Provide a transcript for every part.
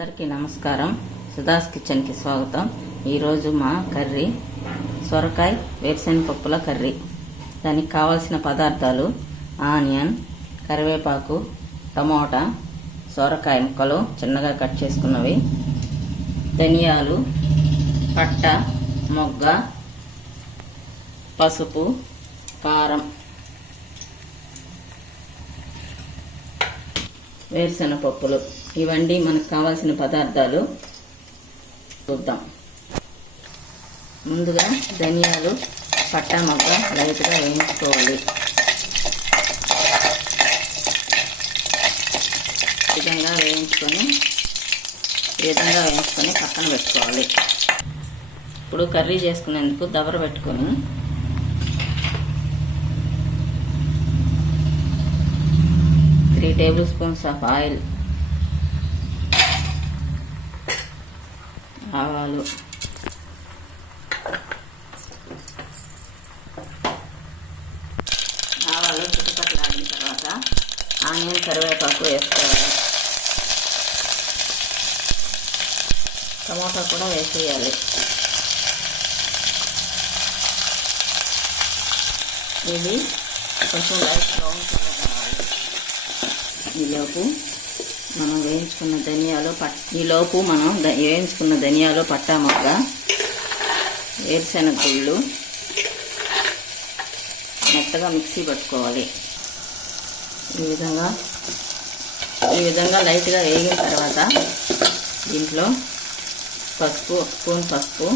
అందరికీ నమస్కారం. సుధాస్ కిచెన్కి స్వాగతం. ఈరోజు మా కర్రీ సొరకాయ వేరుశెనగ పప్పుల కర్రీ. దానికి కావాల్సిన పదార్థాలు: ఆనియన్, కరివేపాకు, టమోటా, సొరకాయ ముక్కలు చిన్నగా కట్ చేసుకున్నవి, ధనియాలు, పట్ట, మొగ్గ, పసుపు, కారం, వేరుశెనగ పప్పులు. ఇవన్నీ మనకు కావాల్సిన పదార్థాలు. చూద్దాం. ముందుగా ధనియాలు, పట్టా, మొగ్గ లైట్గా వేయించుకోవాలి. ఈ విధంగా వేయించుకొని పక్కన పెట్టుకోవాలి. ఇప్పుడు కర్రీ చేసుకునేందుకు దబర పెట్టుకొని 3 టేబుల్ స్పూన్స్ ఆఫ్ ఆయిల్, ఆవాలు, చుట్టుపక్కలాడిన తర్వాత ఆనియన్, కరివేపాకు వేసుకోవాలి. టమోటా కూడా వేసేయాలి. ఇది కొంచెం లైట్ బ్రౌన్ కలర్ కావాలి. ఈలోపు మనం వేయించుకున్న ధనియాలు, పట్టా, మొగ్గ, వేరుశెనగ గుళ్ళు మెత్తగా మిక్సీ పట్టుకోవాలి. ఈ విధంగా లైట్గా వేగిన తర్వాత దీంట్లో పసుపు, 1 స్పూన్ పసుపు,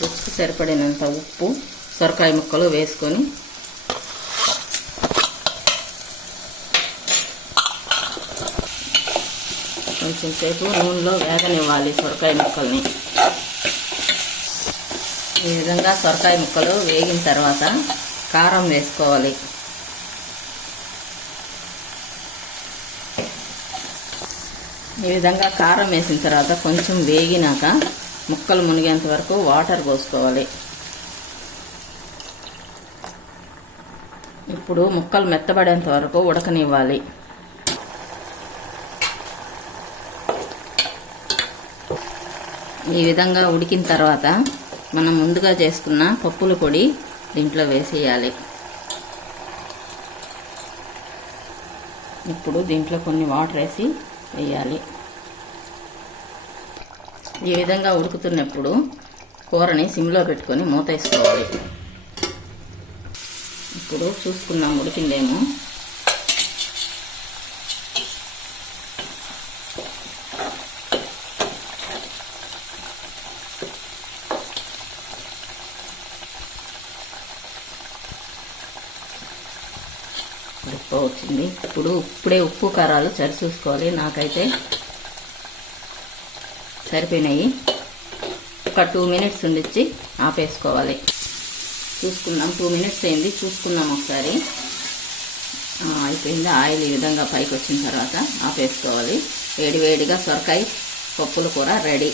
రుచికి సరిపడినంత ఉప్పు, సొరకాయ ముక్కలు వేసుకొని కొంచెం సేపు నూనెలో వేగనివ్వాలి సొరకాయ ముక్కల్ని. ఈ విధంగా సొరకాయ ముక్కలు వేగిన తర్వాత కారం వేసుకోవాలి. ఈ విధంగా కారం వేసిన తర్వాత కొంచెం వేగినాక ముక్కలు మునిగేంత వరకు వాటర్ పోసుకోవాలి. ఇప్పుడు ముక్కలు మెత్తబడేంత వరకు ఉడకనివ్వాలి. ఈ విధంగా ఉడికిన తర్వాత మనం ముందుగా చేసుకున్న పప్పుల పొడి దీంట్లో వేసేయాలి. ఇప్పుడు దీంట్లో కొన్ని వాటర్ వేసి వేయాలి. ఈ విధంగా ఉడుకుతున్నప్పుడు కూరని సిమ్లో పెట్టుకొని మూత వేసుకోవాలి. ఇప్పుడు చూసుకున్నాం ఉడికిందేమో. ఉప్పు వచ్చింది. ఇప్పుడే ఉప్పు కారాలు సరి చూసుకోవాలి. నాకైతే సరిపోయినాయి. ఒక 2 మినిట్స్ ఉండిచ్చి ఆపేసుకోవాలి. చూసుకుందాం. 2 మినిట్స్ అయింది. చూసుకుందాం ఒకసారి. అయిపోయింది. ఆయిల్ ఈ విధంగా పైకి వచ్చిన తర్వాత ఆపేసుకోవాలి. వేడివేడిగా సొరకాయ పప్పుల కూర రెడీ.